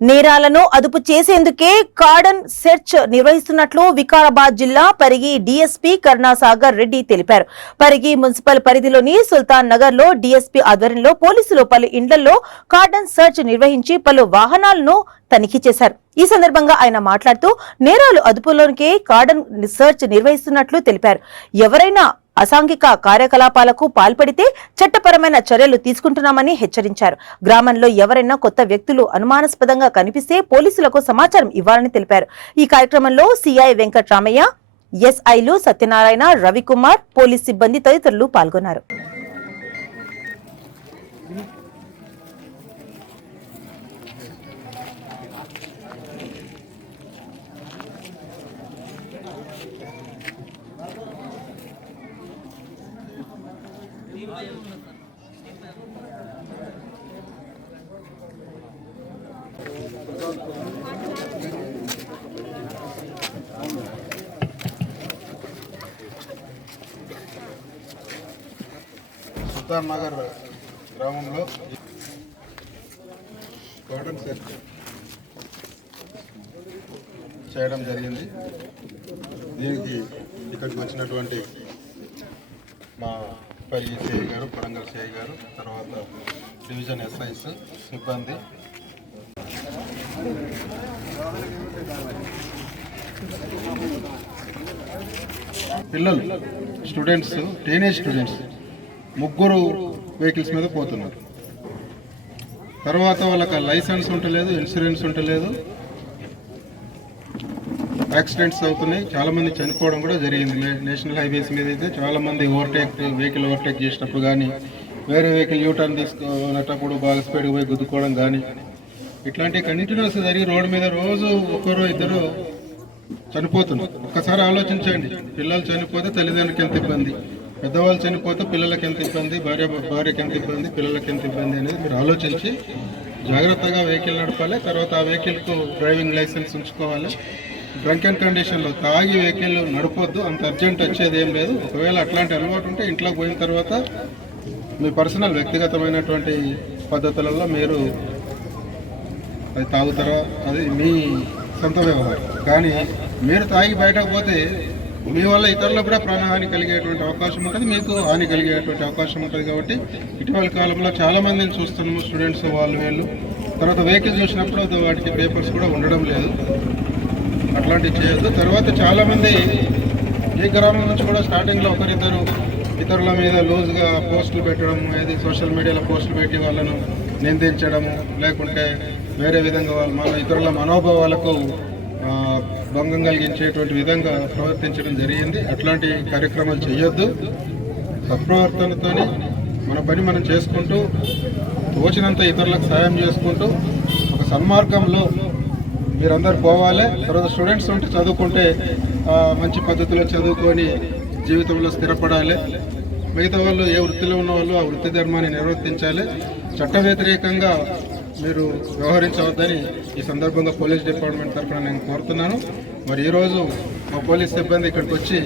నేరాలను అదుపు చేసేందుకే cordon search నిర్వహిస్తున్నట్లు వికారాబాద్ జిల్లా పరిగి డీఎస్పీ కరుణాసాగర్ రెడ్డి తెలిపారు. పరిగి మున్సిపల్ పరిధిలోని సుల్తాన్ నగర్ లో డీఎస్పీ ఆధ్వర్యంలో పోలీసులు పలు ఇండ్లలో కార్డన్ సెర్చ్ నిర్వహించి పలు వాహనాలను తనిఖీ చేశారు. ఈ సందర్భంగా ఆయన మాట్లాడుతూ నేరాలు అదుపులోనికే కార్డన్ సెర్చ్ నిర్వహిస్తున్నట్లు తెలిపారు. ఎవరైనా అసాంఘిక కార్యకలాపాలకు పాల్పడితే చట్టపరమైన చర్యలు తీసుకుంటున్నామని హెచ్చరించారు. గ్రామంలో ఎవరైనా కొత్త వ్యక్తులు అనుమానాస్పదంగా కనిపిస్తే పోలీసులకు సమాచారం ఇవ్వాలని తెలిపారు. ఈ కార్యక్రమంలో సిఐ వెంకట్రామయ్య, ఎస్ఐలు సత్యనారాయణ, రవికుమార్, పోలీస్ సిబ్బంది తదితరులు పాల్గొన్నారు. సుల్తాన్ నగర్ గ్రామంలో కార్డన్ సెర్చ్ చేయడం జరిగింది. దీనికి ఇక్కడికి వచ్చినటువంటి మా పరిగి సిఐ గారు, కొడంగల్ సిఐ గారు, తర్వాత డివిజన్ ఎస్ఐస్ సిబ్బంది, పిల్లలు, స్టూడెంట్స్, టీనేజ్ స్టూడెంట్స్ ముగ్గురు వెహికల్స్ మీద పోతున్నారు. తర్వాత వాళ్ళకి లైసెన్స్ ఉండలేదు, ఇన్సూరెన్స్ ఉండలేదు, యాక్సిడెంట్స్ అవుతున్నాయి. చాలామంది చనిపోవడం కూడా జరిగింది. నేషనల్ హైవేస్ మీద అయితే చాలామంది వెహికల్ ఓవర్టేక్ చేసినప్పుడు కానీ, వేరే వెహికల్ యూటర్న్ తీసుకునేటప్పుడు బాగా స్పీడ్గా పోయి గుద్దుకోవడం కానీ, ఇట్లాంటి కంటిన్యూస్ జరిగి రోడ్డు మీద రోజు ఒకరు ఇద్దరు చనిపోతున్నారు. ఒక్కసారి ఆలోచించండి. పిల్లలు చనిపోతే తల్లిదండ్రులకి ఎంత ఇబ్బంది, పెద్దవాళ్ళు చనిపోతే పిల్లలకి ఎంత ఇబ్బంది, భార్యకి ఎంత ఇబ్బంది, పిల్లలకి ఎంత ఇబ్బంది అనేది మీరు ఆలోచించి జాగ్రత్తగా వెహికల్ నడపాలి. తర్వాత ఆ వెహికల్కు డ్రైవింగ్ లైసెన్స్ ఉంచుకోవాలి. డ్రంక్ అండ్ కండిషన్లో తాగి వెహికల్ నడపొద్దు. అంత అర్జెంట్ వచ్చేది ఏం లేదు. ఒకవేళ అట్లాంటి అలవాటు ఉంటే ఇంట్లోకి పోయిన తర్వాత మీ పర్సనల్ వ్యక్తిగతమైనటువంటి పద్ధతులలో మీరు అది తాగుతారా, అది మీ సొంత వ్యవహారం. కానీ మీరు తాగి బయటకు పోతే మీ వల్ల ఇతరులకు కూడా ప్రాణహాని కలిగేటువంటి అవకాశం ఉంటుంది, మీకు హాని కలిగేటువంటి అవకాశం ఉంటుంది. కాబట్టి ఇటీవల కాలంలో చాలామందిని చూస్తున్నాము, స్టూడెంట్స్ వీళ్ళు తర్వాత వెహికల్ చూసినప్పుడు వాటికి పేపర్స్ కూడా ఉండడం లేదు. అట్లాంటివి చేయొద్దు. తర్వాత చాలామంది ఈ గ్రామం నుంచి కూడా స్టార్టింగ్లో ఒకరిద్దరు ఇతరుల మీద లూజ్గా పోస్టులు పెట్టడం, ఏది సోషల్ మీడియాలో పోస్టులు పెట్టి వాళ్ళను నిందించడము, లేకుంటే వేరే విధంగా మన ఇతరుల మనోభావాలకు భంగం కలిగించేటువంటి విధంగా ప్రవర్తించడం జరిగింది. అట్లాంటి కార్యక్రమాలు చేయొద్దు. సత్ప్రవర్తనతో మన పని మనం చేసుకుంటూ తోచినంత ఇతరులకు సాయం చేసుకుంటూ ఒక సన్మార్గంలో మీరందరూ పోవాలి. తర్వాత స్టూడెంట్స్ ఉంటే చదువుకుంటే మంచి పద్ధతిలో చదువుకొని జీవితంలో స్థిరపడాలి. మిగతా వాళ్ళు ఏ వృత్తిలో ఉన్న వాళ్ళు ఆ వృత్తి ధర్మాన్ని నిర్వర్తించాలి. చట్ట వ్యతిరేకంగా మీరు వ్యవహరించవద్దని ఈ సందర్భంగా పోలీస్ డిపార్ట్మెంట్ తరఫున నేను కోరుతున్నాను. మరి ఈరోజు మా పోలీస్ సిబ్బంది ఇక్కడికి వచ్చి